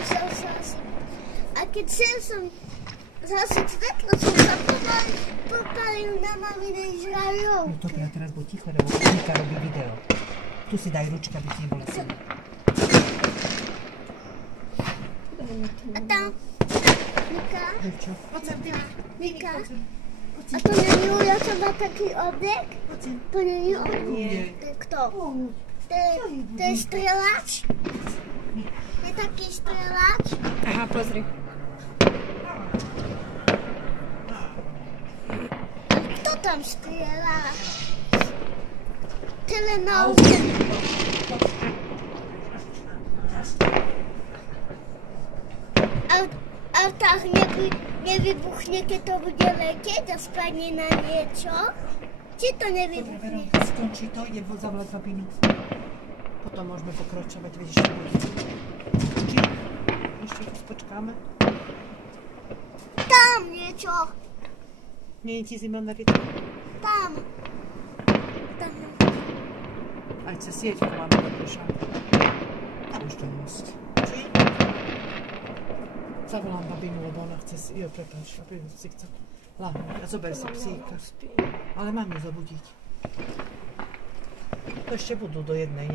musel sa asi. A keď som zase svetlo, som sa popalil na maminej žrajovke. No dobre, a teraz buď ticho, lebo Mika robí video. Tu si daj ručka, aby ti nebola silná. A tam, Mika, Mika, a to není Julia, čo má taký oddek? To není on. Nie. To je kto? To je strelač? Je taký strelač? Aha, pozri. Kto tam strieľa? Telenovka. A tak nevybuchne, keď to bude letieť a spadne na niečo? Či to nevybuchne? Dobre, skončí to, ide zavolať babinu. Potom môžeme pokračovať, vidíš, čo bude. Či ešte tu počkáme? Tam niečo. Nie je ti zima na rytmu? Tam. Aj cez sieťku máme dobrú šancu. Tam už to musí. Či? Zavolám babinu, lebo ona chce si... Jo, prepáč, babinu si chce láhnuť a zober si psíka. Ale mám ju zobudiť. To ešte budú do jednej,